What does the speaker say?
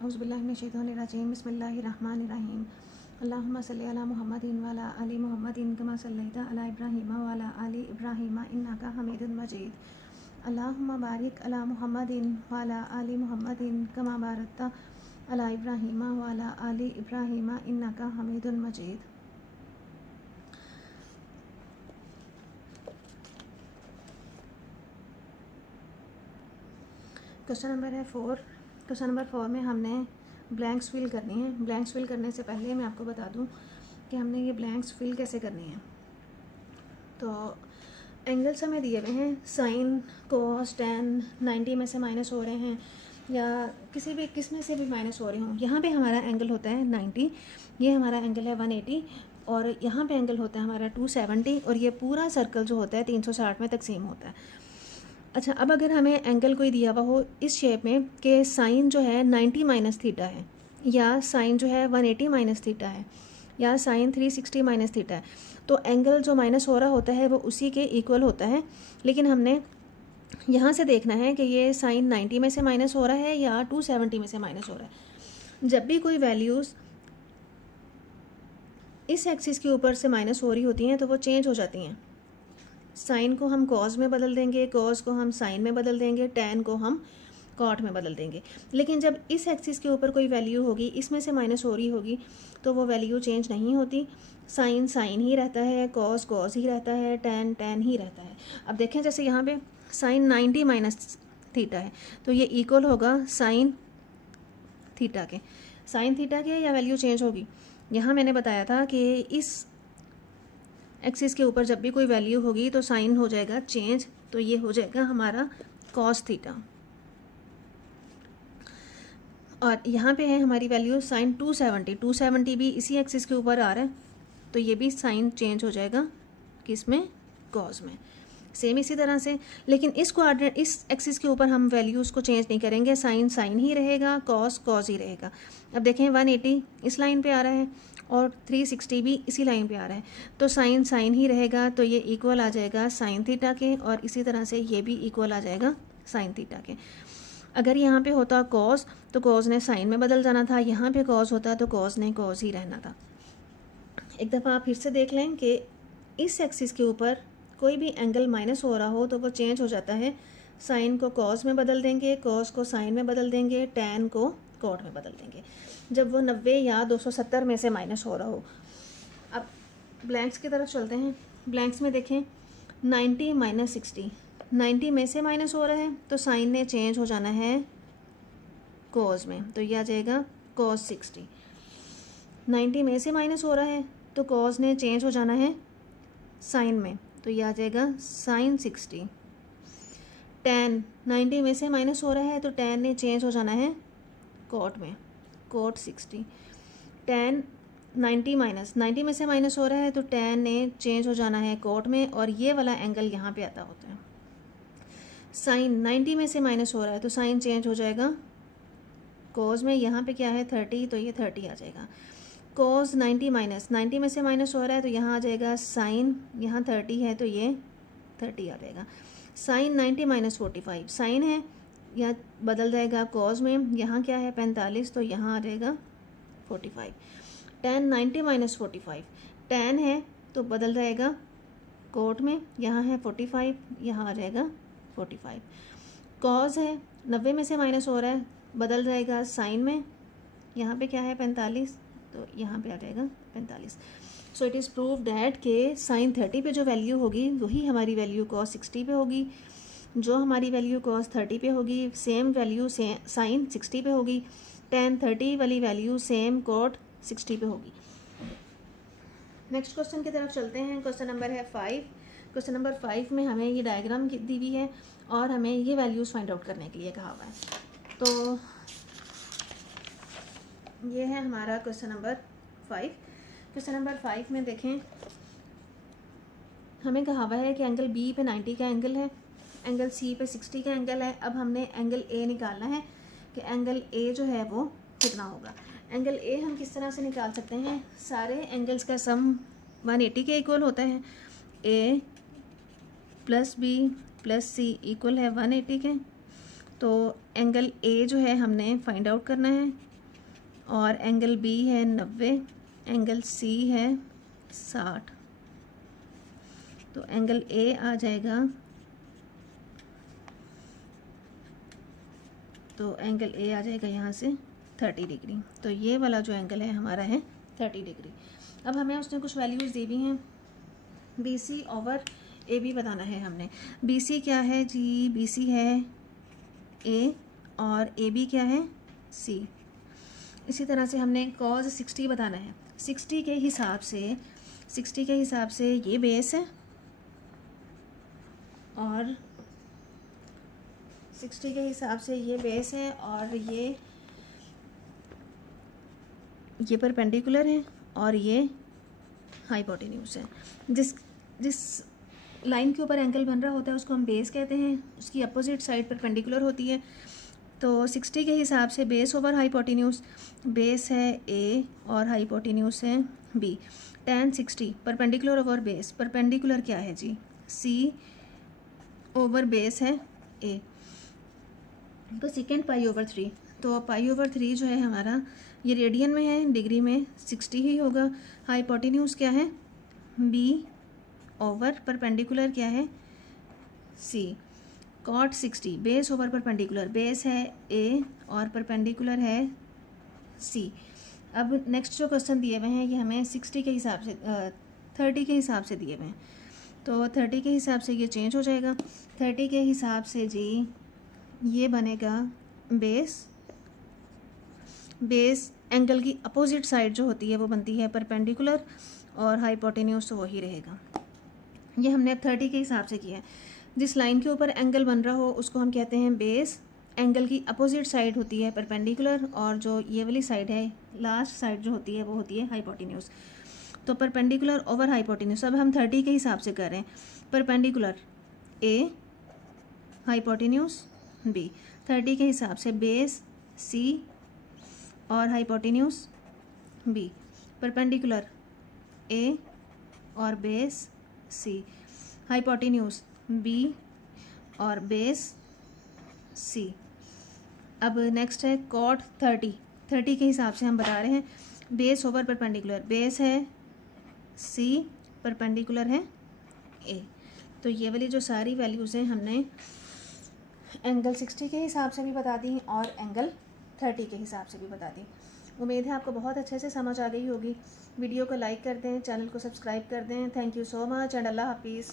औज़ुबिल्लाहिमिनश्शैतानिर्रजीम बिस्मिल्लाहिर्रहमानिर्रहीम अल्लाहुम्मा सल्लि अला मुहम्मदिन व अला आलि मुहम्मदिन कमा सल्लैता अला इब्राहीम व अला आलि इब्राहीम इन्नका हमीदुम मजीद अल्लाहुम्मा बारिक अला मुहम्मदिन व अला आलि मुहम्मदिन कमा बारकता अला इब्राहीम व अला आलि इब्राहीम इन्नका हमीदुम मजीद। क्वेश्चन नंबर है 4। क्वेश्चन नंबर 4 में हमने ब्लैंक्स फिल करनी है। ब्लैंक्स फिल करने से पहले मैं आपको बता दूं कि हमने ये ब्लैंक्स फिल कैसे करनी है। तो एंगल्स हमें दिए हुए हैं, साइन, कोस, टेन 90 में से माइनस हो रहे हैं या किसी भी किस से भी माइनस हो रहे हों। यहाँ पे हमारा एंगल होता है 90, ये हमारा एंगल है 180 और यहाँ पे एंगल होता है हमारा 270 और ये पूरा सर्कल जो होता है 360 में तकसीम होता है। अच्छा, अब अगर हमें एंगल कोई दिया हुआ हो इस शेप में कि साइन जो है 90 माइनस थीटा है या साइन जो है 180 माइनस थीटा है या साइन 360 माइनस थीटा है, तो एंगल जो माइनस हो रहा होता है वो उसी के इक्वल होता है। लेकिन हमने यहाँ से देखना है कि ये साइन 90 में से माइनस हो रहा है या 270 में से माइनस हो रहा है। जब भी कोई वैल्यूज़ इस एक्सिस के ऊपर से माइनस हो रही होती हैं तो वो चेंज हो जाती हैं। साइन को हम कॉस में बदल देंगे, कॉस को हम साइन में बदल देंगे, टेन को हम कॉट में बदल देंगे। लेकिन जब इस एक्सिस के ऊपर कोई वैल्यू होगी, इसमें से माइनस हो रही होगी, तो वो वैल्यू चेंज नहीं होती। साइन साइन ही रहता है, कॉस कॉस ही रहता है, टेन टेन ही रहता है। अब देखें, जैसे यहाँ पे साइन 90 माइनस थीटा है तो ये इक्वल होगा साइन थीटा के। साइन थीटा के या वैल्यू चेंज होगी। यहाँ मैंने बताया था कि इस एक्सिस के ऊपर जब भी कोई वैल्यू होगी तो साइन हो जाएगा चेंज, तो ये हो जाएगा हमारा कॉस थीटा। और यहाँ पे है हमारी वैल्यू साइन 270 भी इसी एक्सिस के ऊपर आ रहा है, तो ये भी साइन चेंज हो जाएगा किसमें, कॉस में। सेम इसी तरह से, लेकिन इस क्वाड्रेंट इस एक्सिस के ऊपर हम वैल्यूज़ को चेंज नहीं करेंगे, साइन साइन ही रहेगा, कॉस कॉस ही रहेगा। अब देखें 180 इस लाइन पे आ रहा है और 360 भी इसी लाइन पे आ रहा है, तो साइन साइन ही रहेगा, तो ये इक्वल आ जाएगा साइन थीटा के और इसी तरह से ये भी इक्वल आ जाएगा साइन थीटा के। अगर यहाँ पे होता कॉस तो कॉस ने साइन में बदल जाना था, यहाँ पे कॉस होता तो कॉस ने कॉस ही रहना था। एक दफ़ा आप फिर से देख लें कि इस एक्सिस के ऊपर कोई भी एंगल माइनस हो रहा हो तो वो चेंज हो जाता है। साइन को कॉस में बदल देंगे, कॉस को साइन में बदल देंगे, टेन को कॉट में बदल देंगे जब वो 90 या 270 में से माइनस हो रहा हो। अब ब्लैंक्स की तरफ चलते हैं। ब्लैंक्स में देखें 90 माइनस 60, 90 में से माइनस हो रहा है तो साइन ने चेंज हो जाना है कॉस में, तो यह आ जाएगा कॉस 60। 90 में से माइनस हो रहा है तो कॉस ने चेंज हो जाना है साइन में, तो यह आ जाएगा साइन 60। टेन 90 में से माइनस हो रहा है तो टेन ने चेंज हो जाना है कॉट में, कॉट 60। टेन 90 में से माइनस हो रहा है तो टेन ने चेंज हो जाना है कॉट में और ये वाला एंगल यहाँ पे आता होता है। साइन 90 में से माइनस हो रहा है तो साइन चेंज हो जाएगा कॉस में, यहाँ पे क्या है 30, तो ये 30 आ जाएगा। कॉस 90 में से माइनस हो रहा है तो यहाँ आ जाएगा साइन, यहाँ 30 है तो ये 30 आ जाएगा। साइन 90 माइनस 45, साइन है यह बदल जाएगा कॉस में, यहाँ क्या है 45 तो यहाँ आ जाएगा 45। टेन 90 माइनस 45, टेन है तो बदल जाएगा कोट में, यहाँ है 45, यहाँ आ जाएगा 45। कॉस है 90 में से माइनस हो रहा है, बदल जाएगा साइन में, यहाँ पे क्या है 45 तो यहाँ पे आ जाएगा 45। So it is prove that के साइन 30 पे जो वैल्यू होगी वही हमारी वैल्यू कॉस 60 पे होगी, जो हमारी वैल्यू कॉस 30 पे होगी सेम वैल्यू साइन 60 पे होगी, टेन 30 वाली वैल्यू सेम कॉट 60 पे होगी। नेक्स्ट क्वेश्चन की तरफ चलते हैं। क्वेश्चन नंबर है 5। क्वेश्चन नंबर 5 में हमें ये डायग्राम दी हुई है और हमें ये वैल्यूज़ फाइंड आउट करने के लिए कहा हुआ है। तो ये है हमारा क्वेश्चन नंबर 5। क्वेश्चन नंबर 5 में देखें, हमें कहा हुआ है कि एंगल बी पे 90 का एंगल है, एंगल सी पे 60 का एंगल है। अब हमने एंगल ए निकालना है कि एंगल ए जो है वो कितना होगा। एंगल ए हम किस तरह से निकाल सकते हैं, सारे एंगल्स का सम 180 के इक्वल होता है। ए प्लस बी प्लस सी इक्वल है 180 के, तो एंगल ए जो है हमने फाइंड आउट करना है और एंगल बी है 90, एंगल सी है 60। तो एंगल ए आ जाएगा, तो एंगल ए आ जाएगा यहाँ से 30 डिग्री। तो ये वाला जो एंगल है हमारा है 30 डिग्री। अब हमें उसने कुछ वैल्यूज़ दी हुई हैं, B C over A B बताना है हमने। बी सी क्या है जी, बी सी है ए और ए बी क्या है सी। इसी तरह से हमने cos 60 बताना है। 60 के हिसाब से ये बेस है और 60 के हिसाब से ये बेस है और ये परपेंडिकुलर है और ये हाइपोटेन्यूज है। जिस लाइन के ऊपर एंगल बन रहा होता है उसको हम बेस कहते हैं, उसकी अपोजिट साइड परपेंडिकुलर होती है। तो 60 के हिसाब से बेस ओवर हाइपोटेन्यूज, बेस है ए और हाइपोटेन्यूज है B. tan 60 perpendicular over base, perpendicular क्या है जी, सी ओवर बेस है ए। तो सेकेंड पाई ओवर 3, तो पाई ओवर 3 जो है हमारा ये रेडियन में है, डिग्री में 60 ही होगा। हाइपोटेन्यूज क्या है बी ओवर परपेंडिकुलर क्या है सी। cot 60 base over perpendicular, base है ए और परपेंडिकुलर है सी। अब नेक्स्ट जो क्वेश्चन दिए हुए हैं ये हमें 60 के हिसाब से 30 के हिसाब से दिए हुए हैं। तो 30 के हिसाब से ये चेंज हो जाएगा। 30 के हिसाब से जी ये बनेगा बेस एंगल की अपोजिट साइड जो होती है वो बनती है परपेंडिकुलर और हाइपोटेन्यूज तो वही रहेगा। ये हमने 30 के हिसाब से किया है। जिस लाइन के ऊपर एंगल बन रहा हो उसको हम कहते हैं बेस, एंगल की अपोजिट साइड होती है परपेंडिकुलर और जो ये वाली साइड है लास्ट साइड जो होती है वो होती है हाइपोटेन्यूज। तो परपेंडिकुलर ओवर हाइपोटेन्यूज अब हम 30 के हिसाब से कर रहे हैं। Perpendicular A, hypotenuse B. 30 के हिसाब से बेस सी और हाइपोटेन्यूज बी। परपेंडिकुलर ए और बेस सी, हाइपोटेन्यूज बी और बेस सी। अब नेक्स्ट है cot 30 के हिसाब से हम बता रहे हैं बेस ओवर परपेंडिकुलर, बेस है सी, परपेंडिकुलर है ए। तो ये वाली जो सारी वैल्यूज़ हैं हमने एंगल 60 के हिसाब से भी बता दी और एंगल 30 के हिसाब से भी बता दी। उम्मीद है आपको बहुत अच्छे से समझ आ गई होगी। वीडियो को लाइक कर दें, चैनल को सब्सक्राइब कर दें। Thank you so much and Allah हाफिज़।